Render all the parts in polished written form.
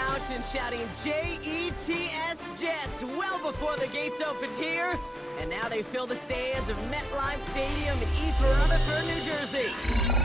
out and shouting J-E-T-S Jets well before the gates opened here. And now they fill the stands of MetLife Stadium in East Rutherford, New Jersey.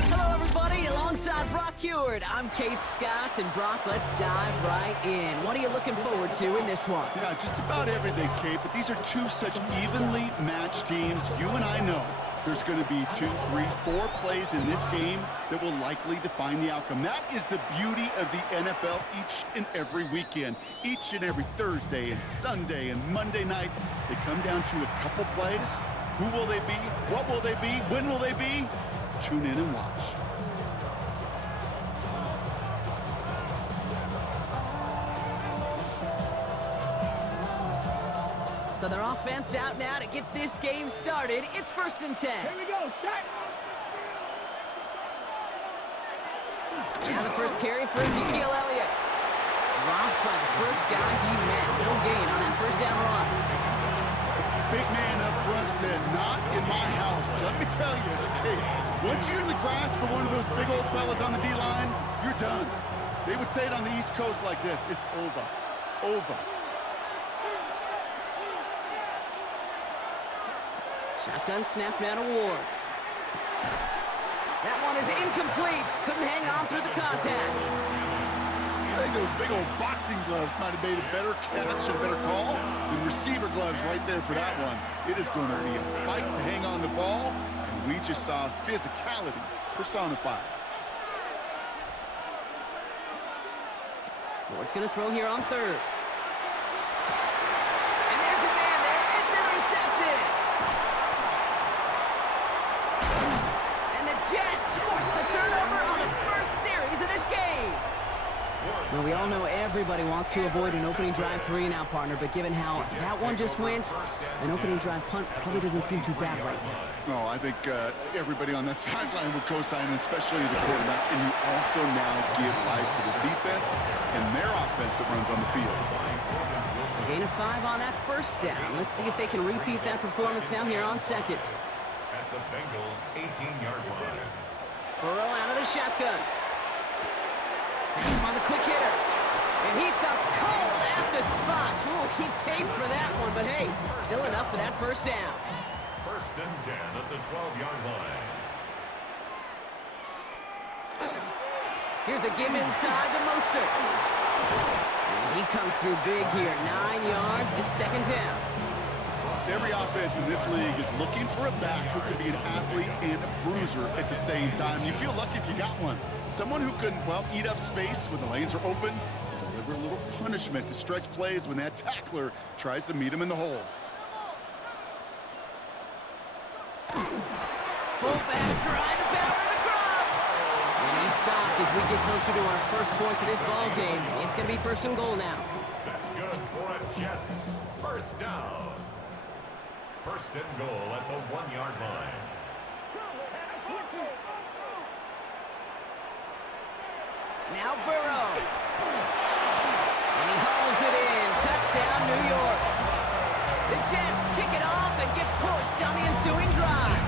Hello, everybody. Alongside Brock Heward, I'm Kate Scott. And Brock, let's dive right in. What are you looking forward to in this one? Yeah, just about everything, Kate. But these are two such evenly matched teams. You and I know there's going to be 2, 3, 4 plays in this game that will likely define the outcome. That is the beauty of the NFL each and every weekend. Each and every Thursday and Sunday and Monday night, they come down to a couple plays. Who will they be? What will they be? When will they be? Tune in and watch. So their offense out now to get this game started. It's 1st and 10. Here we go, shot. Now the first carry for Ezekiel Elliott. Dropped by the first guy he met. No gain on that first down run. Big man up front said, not in my house. Let me tell you, okay, once you're in the grasp of one of those big old fellas on the D-line, you're done. They would say it on the East Coast like this, it's over, over. Shotgun snap now to Ward. That one is incomplete. Couldn't hang on through the contact. I think those big old boxing gloves might have made a better catch and a better call than receiver gloves right there for that one. It is going to be a fight to hang on the ball, and we just saw physicality personified. Ward's going to throw here on 3rd. And there's a man there. It's intercepted. Jets force the turnover on the first series of this game. Well, we all know everybody wants to avoid an opening drive 3 now, partner, but given how that one just went, an opening drive punt probably doesn't seem too bad right now. No, I think everybody on that sideline would co-sign, especially the quarterback, and you also now give life to this defense and their offense that runs on the field. Gain of 5 on that first down. Let's see if they can repeat that performance now here on 2nd. At the Bengals' 18-yard line. Burrow out of the shotgun. He's on the quick hitter. And he stopped cold at the spot. Ooh, he paid for that one, but hey, still enough for that first down. 1st and 10 at the 12-yard line. Here's a give inside to Mostert. And he comes through big here. 9 yards. It's 2nd down. Every offense in this league is looking for a back who can be an athlete and a bruiser at the same time. You feel lucky if you got one. Someone who can, well, eat up space when the lanes are open and deliver a little punishment to stretch plays when that tackler tries to meet him in the hole. Fullback trying to power it across. And he stopped as we get closer to our first points of this ball game. It's going to be 1st and goal now. That's good for a Jets. 1st down. 1st and goal at the 1-yard line. Now Burrow. And he hauls it in. Touchdown, New York. The Jets pick it off and get points on the ensuing drive.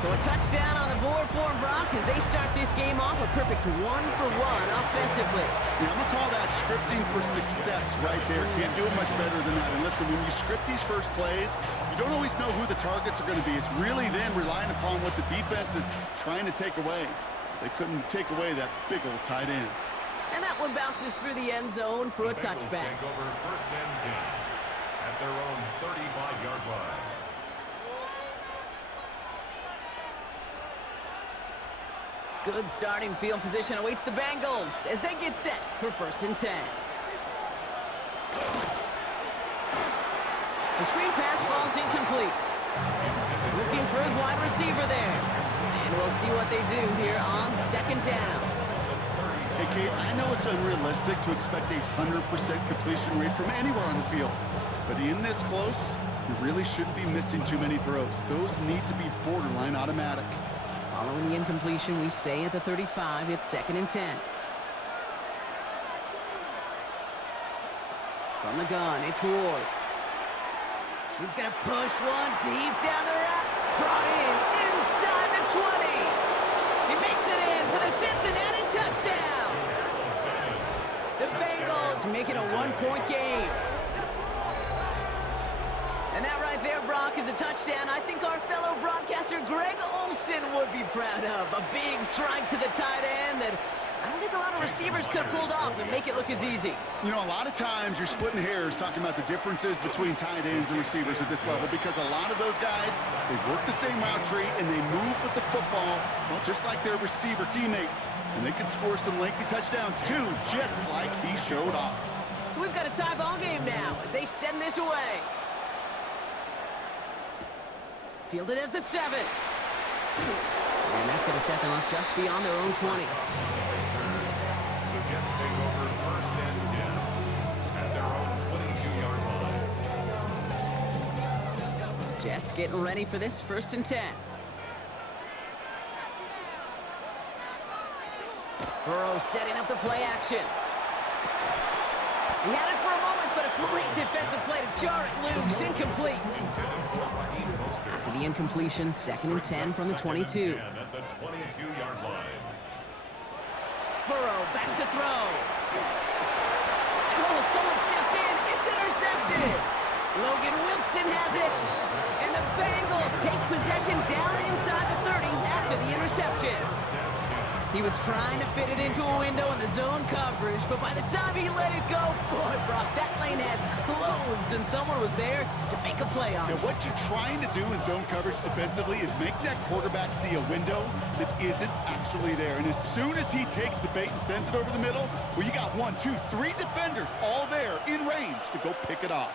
So a touchdown on the board for them, Brock, as they start this game off a perfect 1-for-1 offensively. Yeah, I'm going to call that scripting for success right there. Can't do it much better than that. And listen, when you script these first plays, you don't always know who the targets are going to be. It's really then relying upon what the defense is trying to take away. They couldn't take away that big old tight end. And that one bounces through the end zone for a touchback. Take over 1st and 10 at their own 35-yard line. Good starting field position awaits the Bengals as they get set for 1st and 10. The screen pass falls incomplete. Looking for his wide receiver there. And we'll see what they do here on 2nd down. Hey, Kate, I know it's unrealistic to expect a 100% completion rate from anywhere on the field. But in this close, you really shouldn't be missing too many throws. Those need to be borderline automatic. Following the incompletion, we stay at the 35. It's 2nd and 10. From the gun, it's Ward. He's going to push one deep down the right. Brought in inside the 20. He makes it in for the Cincinnati touchdown. Let's make it a one-point game. And that right there, Brock, is a touchdown I think our fellow broadcaster Greg Olson would be proud of. A big strike to the tight end that I don't think a lot of receivers could have pulled off and make it look as easy. You know, a lot of times you're splitting hairs talking about the differences between tight ends and receivers at this level because a lot of those guys, they work the same route tree and they move with the football, well, just like their receiver teammates. And they can score some lengthy touchdowns too, just like he showed off. So we've got a tie ball game now as they send this away. Fielded at the 7. And that's going to set them up just beyond their own 20. The Jets take over first and 10 at their own 22-yard line. Jets getting ready for this first and 10. Burrow setting up the play action. He had it for a moment, but a great defensive play to jar it loose. Incomplete. After the incompletion, second and 10 from the 22. At the 22-yard line. Burrow back to throw. And oh, someone stepped in. It's intercepted. Logan Wilson has it. And the Bengals take possession down inside the 30 after the interception. He was trying to fit it into a window in the zone coverage, but by the time he let it go, boy, Brock, that lane had closed and someone was there to make a play on it. Now, what you're trying to do in zone coverage defensively is make that quarterback see a window that isn't actually there. And as soon as he takes the bait and sends it over the middle, well, you got 1, 2, 3 defenders all there in range to go pick it off.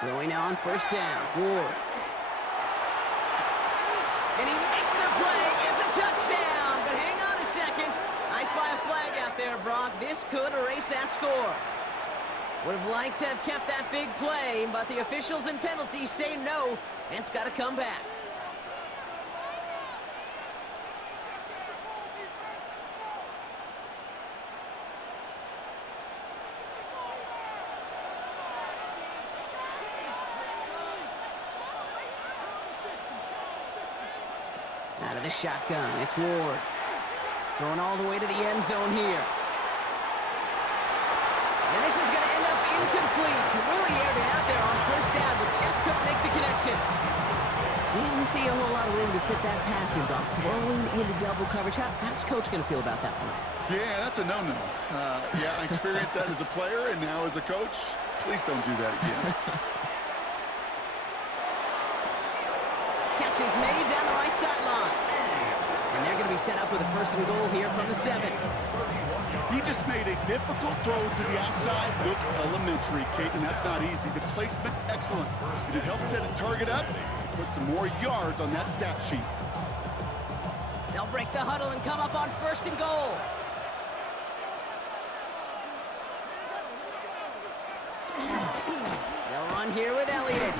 Throwing now on first down. Ward. And he makes the play. It's a touchdown. But hang on a second. I spy a flag out there, Brock. This could erase that score. Would have liked to have kept that big play, but the officials and penalties say no, and it's got to come back. Out of the shotgun, it's Ward. Going all the way to the end zone here. And this is going to end up incomplete. Really aired it out there on first down, but just couldn't make the connection. Didn't see a whole lot of room to fit that passing block. Throwing into double coverage. How's Coach going to feel about that one? Yeah, that's a no-no. Yeah, I experienced that as a player and now as a coach. Please don't do that again. Catch is made down the right sideline. And they're going to be set up with a first and goal here from the 7. He just made a difficult throw to the outside. Look elementary, Kate, and that's not easy. The placement, excellent. And it helps set his target up to put some more yards on that stat sheet. They'll break the huddle and come up on first and goal. They'll run here with Elliott.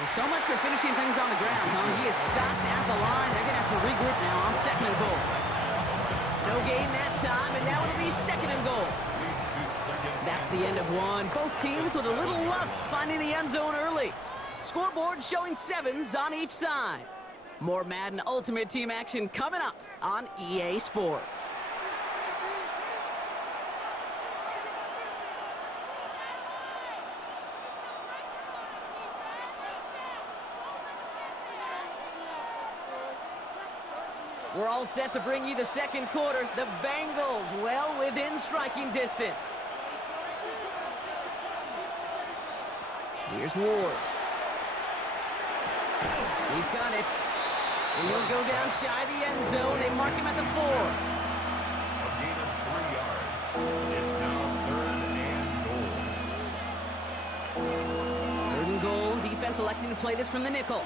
Well, so much for finishing things on the ground, huh? He is stopped at the line. They're going to have to regroup now on second and goal. No gain that time, and now it'll be second and goal. That's the end of one. Both teams with a little luck finding the end zone early. Scoreboard showing 7s on each side. More Madden Ultimate Team action coming up on EA Sports. We're all set to bring you the second quarter. The Bengals well within striking distance. Here's Ward. He's got it. And he'll go down shy of the end zone. They mark him at the 4. A gain of 3 yards. It's now third and goal. Third and goal. Defense electing to play this from the nickel.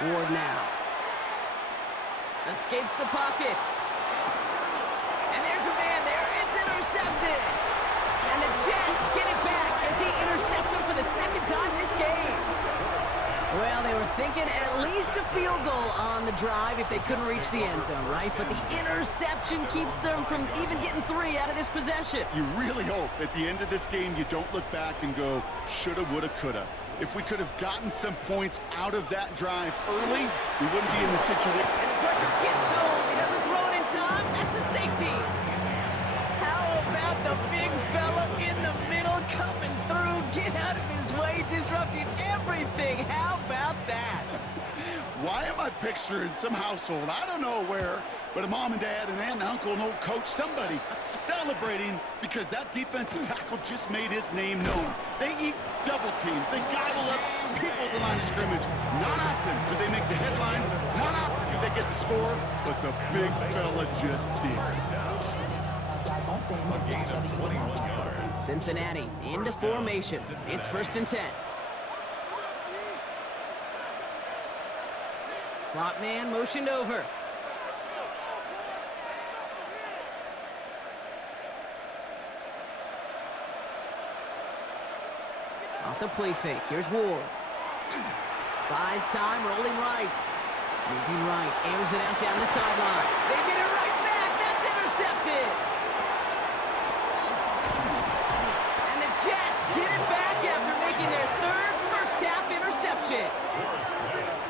Ward now. Escapes the pocket. And there's a man there. It's intercepted. And the Jets get it back as he intercepts him for the second time this game. Well, they were thinking at least a field goal on the drive if they couldn't reach the end zone, right? But the interception keeps them from even getting 3 out of this this possession. You really hope at the end of this game you don't look back and go, shoulda, woulda, coulda. If we could have gotten some points out of that drive early, we wouldn't be in the situation. And the pressure gets home. He doesn't throw it in time. That's a safety. How about the big fella in the middle coming through? Get out of his way, disrupting everything. How about that? Why am I picturing some household, I don't know where, but a mom and dad, an aunt and uncle, an old coach, somebody celebrating because that defensive tackle just made his name known. They eat double teams. They gobble up people at the line of scrimmage. Not often do they make the headlines. Not often do they get to score, but the big fella just did. A gain of 21 yards. Cincinnati into formation. It's 1st and 10. Slot man motioned over. Off the play fake. Here's Ward. Buys time, rolling right. Moving right, airs it out down the sideline. They get it right back. That's intercepted. And the Jets get it back after making their 3rd first-half interception.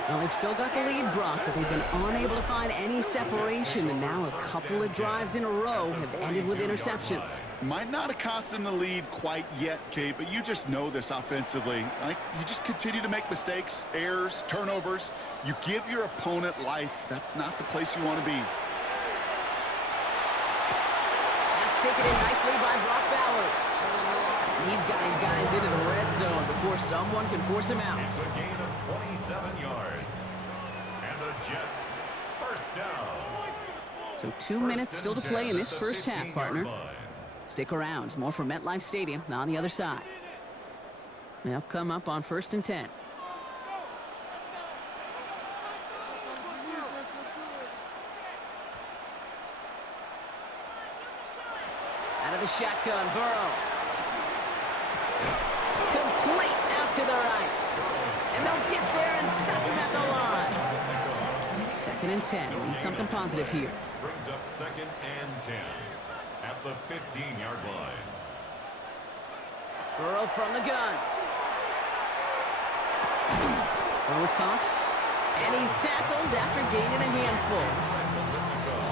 Well, they've still got the lead, Brock, but they've been unable to find any separation, and now a couple of drives in a row have ended with interceptions. Might not have cost them the lead quite yet, Kate, but you just know this offensively. Like, you just continue to make mistakes, errors, turnovers. You give your opponent life. That's not the place you want to be. That's taken in nicely by Brock Bowers. And he's got his guys into the red zone before someone can force him out. It's a gain of 27 yards. And the Jets, first down. So 2 minutes still to play in this first half, partner. Stick around. More from MetLife Stadium on the other side. They'll come up on 1st and 10. Out of the shotgun, Burrow. Complete out to the right. And they'll get there and stop him at the line. 2nd and 10. Need something positive here. Brings up 2nd and 10 at the 15-yard line. Burrow from the gun. Burrow's caught. And he's tackled after gaining a handful.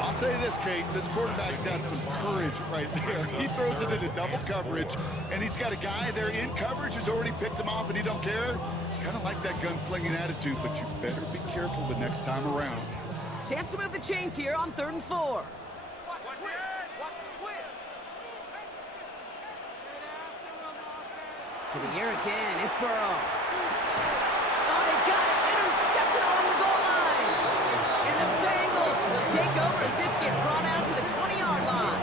I'll say this, Kate, this quarterback's got some courage right there. He throws it into double coverage, and he's got a guy there in coverage who's already picked him off, and he don't care. Kind of like that gunslinging attitude, but you better be careful the next time around. Chance to move the chains here on 3rd and 4. To the air again, it's Burrow. Oh, they got it! Intercepted along the goal line! And the Bengals will take over as this gets brought out to the 20-yard line.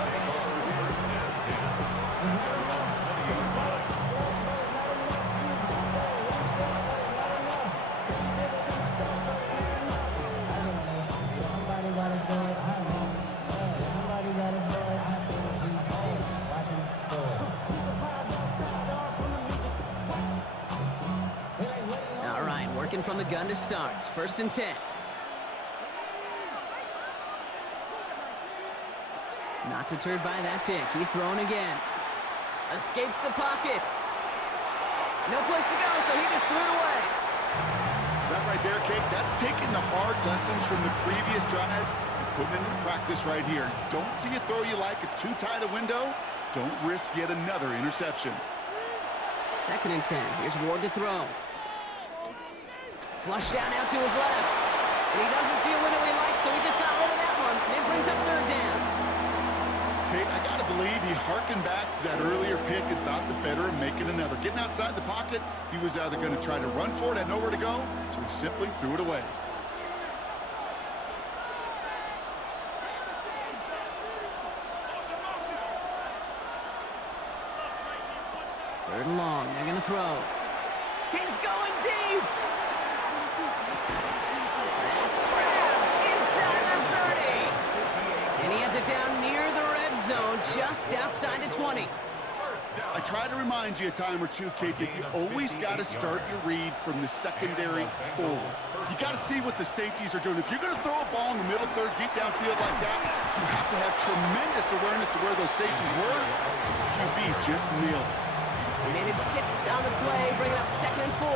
All right, working from the gun to start. 1st and 10. Not deterred by that pick. He's throwing again. Escapes the pocket. No place to go, so he just threw it away. That right there, Kate, that's taking the hard lessons from the previous drive and putting it into practice right here. Don't see a throw you like. It's too tight a window. Don't risk yet another interception. 2nd and 10. Here's Ward to throw. Flush down out to his left. And he doesn't see a window he likes, so he just got rid of that one. It brings up 3rd down. Kate, I got to believe he harkened back to that earlier pick and thought the better of making another. Getting outside the pocket, he was either going to try to run for it, had nowhere to go, so he simply threw it away. Third and long. They're going to throw. He's going deep. That's grabbed inside the 30. And he has it down near the red zone, just outside the 20. First I try to remind you a time or two, Kate, that you always got to start your read from the secondary forward. You got to see what the safeties are doing. If you're going to throw a ball in the middle third, deep downfield like that, you have to have tremendous awareness of where those safeties were. The QB just nailed it. Minute 6 on the play, bringing up 2nd and 4.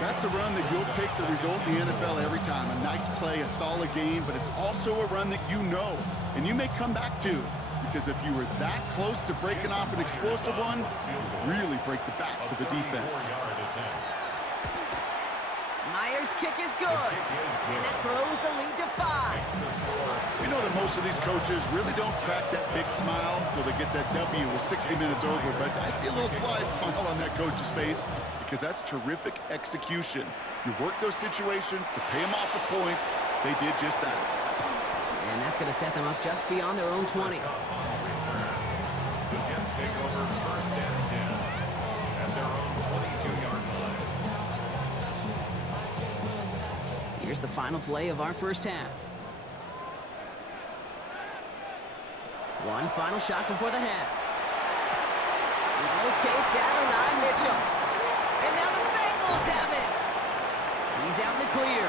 That's a run that you'll take the result in the NFL every time. A nice play, a solid game, but it's also a run that you know, and you may come back to, because if you were that close to breaking off an explosive one, really break the backs of the defense. Myers' kick is good, and that grows the lead to 5. We know that most of these coaches really don't crack that big smile until they get that W with 60 minutes over, but I see a little sly smile on that coach's face because that's terrific execution. You work those situations to pay them off with points. They did just that. And that's going to set them up just beyond their own 20. The Jets take over 1st and 10 at their own 22-yard line. Here's the final play of our first half. One final shot before the half. He locates Adonai Mitchell. And now the Bengals have it. He's out in the clear.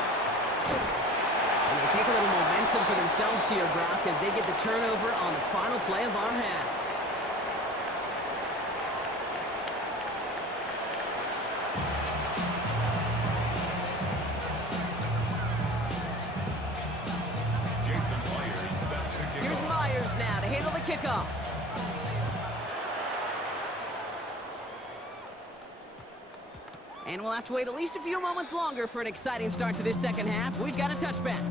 And they take a little momentum for themselves here, Brock, as they get the turnover on the final play of our half. Here's Myers now to handle the kickoff. And we'll have to wait at least a few moments longer for an exciting start to this second half. We've got a touchback.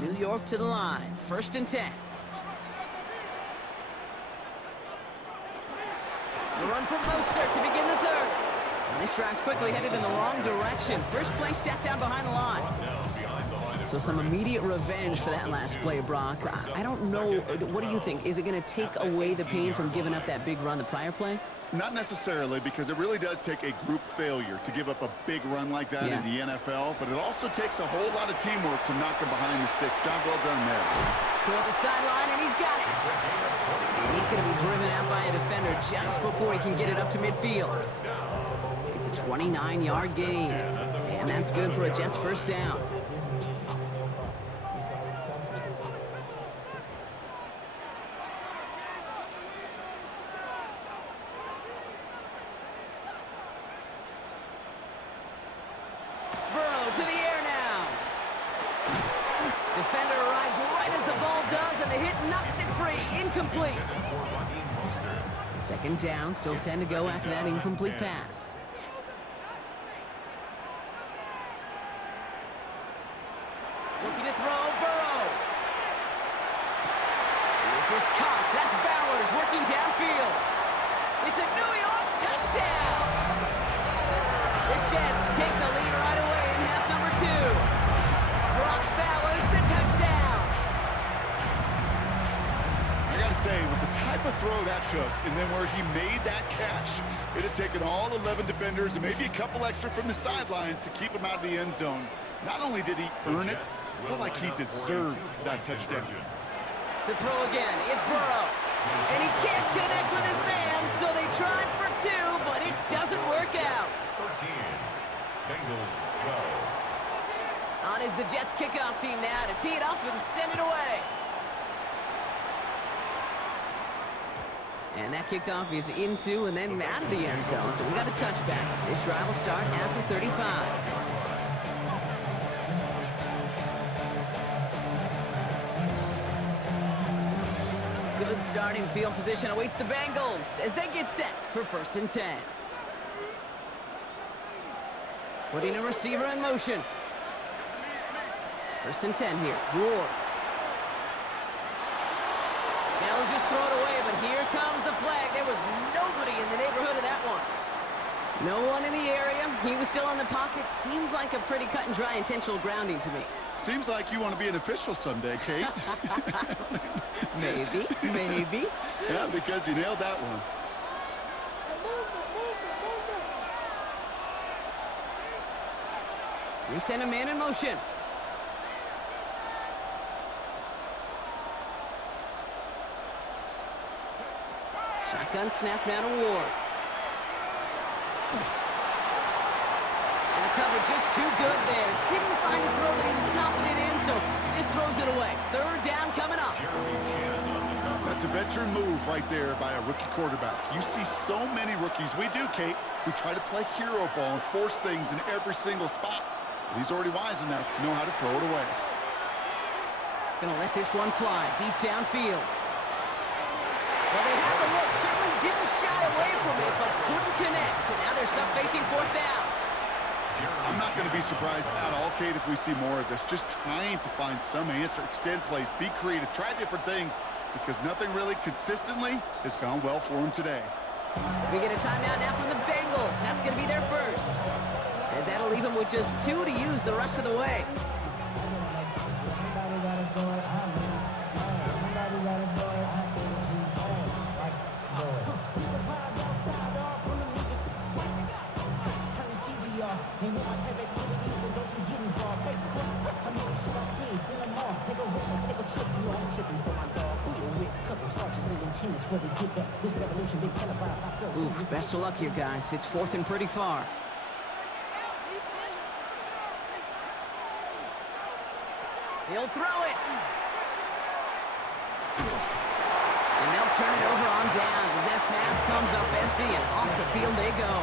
New York to the line. 1st and 10. The run from Mostert to begin the third. And this drive's quickly headed in the wrong direction. First play set down behind the line. So some immediate revenge for that last play, Brock. I don't know. What do you think? Is it going to take away the pain from giving up that big run the prior play? Not necessarily, because it really does take a group failure to give up a big run like that in the NFL, but it also takes a whole lot of teamwork to knock him behind the sticks. Job well done there. Toward the sideline, and he's got it. And he's going to be driven out by a defender just before he can get it up to midfield. It's a 29-yard gain, and that's good for a Jets first down. To the air now. Defender arrives right as the ball does, and the hit knocks it free. Incomplete. 2nd down, still 10 to go after that incomplete pass. Looking to throw, Burrow. This is Cox. That's Bowers working downfield. It's a New York touchdown. The Jets take the lead right away. Number 2, Brock Bowers, the touchdown. I gotta say, with the type of throw that took, and then where he made that catch, it had taken all 11 defenders and maybe a couple extra from the sidelines to keep him out of the end zone. Not only did he earn it, I felt like he deserved that touchdown. To throw again, it's Burrow. And he can't connect with his man, so they tried for 2, but it doesn't work out. 13. Bengals 12. On is the Jets kickoff team now to tee it up and send it away. And that kickoff is into and then out of the end zone, so we got a touchback. This drive will start after 35. Good starting field position awaits the Bengals as they get set for 1st and 10. Putting a receiver in motion. 1st and 10 here. Ward. Now he'll just throw it away, but here comes the flag. There was nobody in the neighborhood of that one. No one in the area. He was still in the pocket. Seems like a pretty cut and dry intentional grounding to me. Seems like you want to be an official someday, Kate. Maybe. Yeah, because you nailed that one. We send a man in motion. Shotgun snap now to Ward. And the cover just too good there. Didn't find the throw that he was confident in, so just throws it away. Third down coming up. That's a veteran move right there by a rookie quarterback. You see so many rookies, we do, Kate, who try to play hero ball and force things in every single spot. But he's already wise enough to know how to throw it away. Gonna let this one fly deep downfield. Well, they had the look, certainly didn't shy away from it, but couldn't connect. And now they're stuck facing fourth down. I'm not going to be surprised at all, Kate, if we see more of this. Just trying to find some answer, extend plays, be creative, try different things, because nothing really consistently has gone well for him today. We get a timeout now from the Bengals. That's going to be their first, as that'll leave them with just 2 to use the rest of the way. Oof, best of luck here, guys. It's fourth and pretty far. He'll throw it. And they'll turn it over on downs as that pass comes up empty, and off the field they go.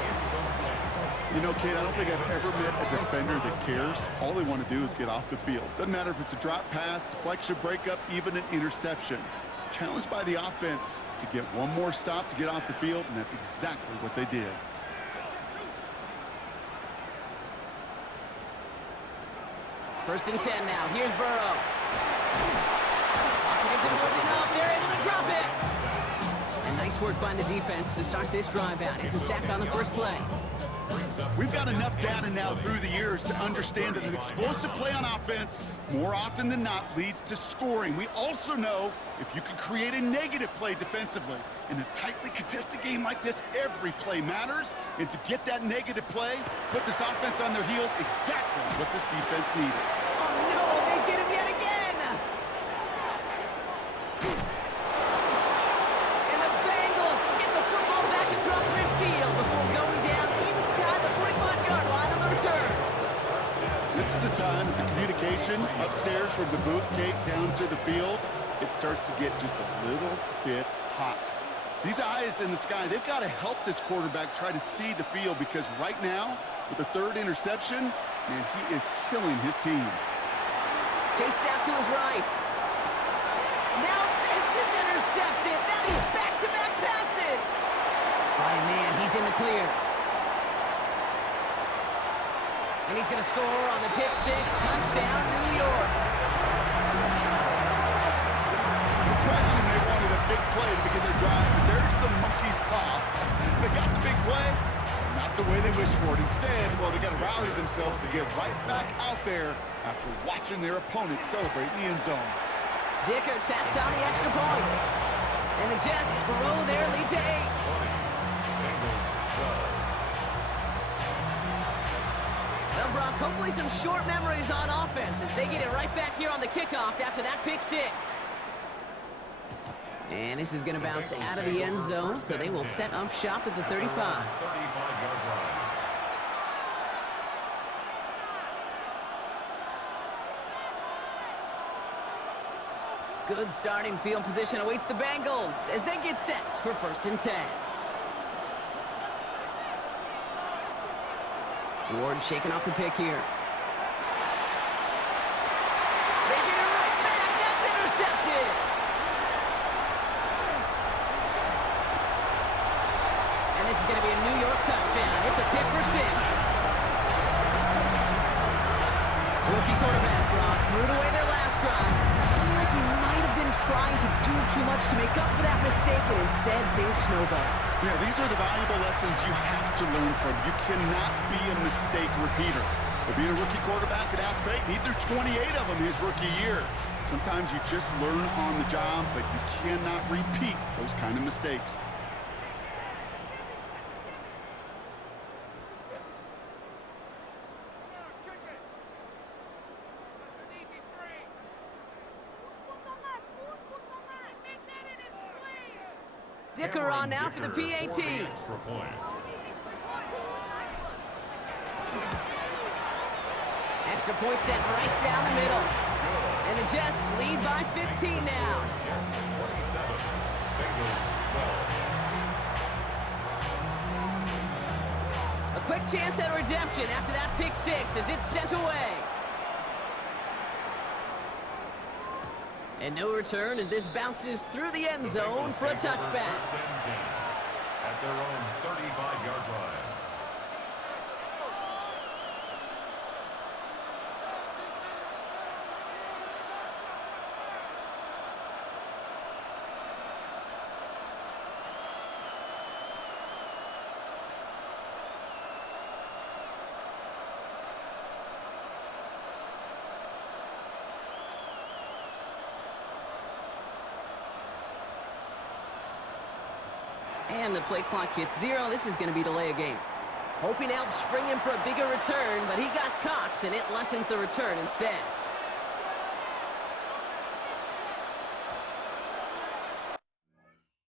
You know, Kate, I don't think I've ever met a defender that cares. All they want to do is get off the field. Doesn't matter if it's a drop pass, deflection, breakup, even an interception. Challenged by the offense to get one more stop to get off the field, and that's exactly what they did. First and 10 now. Here's Burrow. Lockett isn't holding up. They're able to drop it. And nice work by the defense to start this drive out. It's a sack on the first play. We've got enough data now through the years to understand that an explosive play on offense more often than not leads to scoring. We also know if you can create a negative play defensively. In a tightly contested game like this, every play matters. And to get that negative play, put this offense on their heels, exactly what this defense needed. Oh no, they get him yet again! And the Bengals get the football back across midfield before going down inside the 45-yard line on the return. This is a time that the communication upstairs from the booth gate down to the field, it starts to get just a little bit hot. These eyes in the sky, they've got to help this quarterback try to see the field, because right now, with the third interception, man, he is killing his team. Chased out to his right. Now this is intercepted. That is back-to-back passes. By a man, he's in the clear. And he's going to score on the pick six. Touchdown, New York. No question they wanted a big play to begin their drive, but there's the monkey's paw. They got the big play, not the way they wished for it. Instead, well, they got to rally themselves to get right back out there after watching their opponent celebrate in the end zone. Dicker tacks on the extra point. And the Jets grow their lead to 8. Well, Brock, hopefully some short memories on offense as they get it right back here on the kickoff after that pick six. And this is going to bounce out of the end zone, so they will set up shop at the 35. 35-yard line. Good starting field position awaits the Bengals as they get set for first and 10. Ward shaking off the pick here. They get it right back. That's intercepted. And this is going to be a New York touchdown. It's a pick for 6. Rookie quarterback Brock threw it away their last drive. Seemed like he might have been trying to do too much to make up for that mistake, and instead things snowballed. Yeah, these are the valuable lessons you have to learn from. You cannot be a mistake repeater. But being a rookie quarterback at Ask Payton, he threw 28 of them his rookie year. Sometimes you just learn on the job, but you cannot repeat those kind of mistakes. sticker on now for the PAT. Extra point. Extra point sent right down the middle. And the Jets lead by 15 now. Jets 27. Bengals 12. A quick chance at redemption after that pick six as it's sent away. And no return as this bounces through the end zone for a touchback. First and 10 at their own 35-yard line. And the play clock hits 0. This is going to be delay a game. Hoping to help spring him for a bigger return, but he got caught, and it lessens the return instead.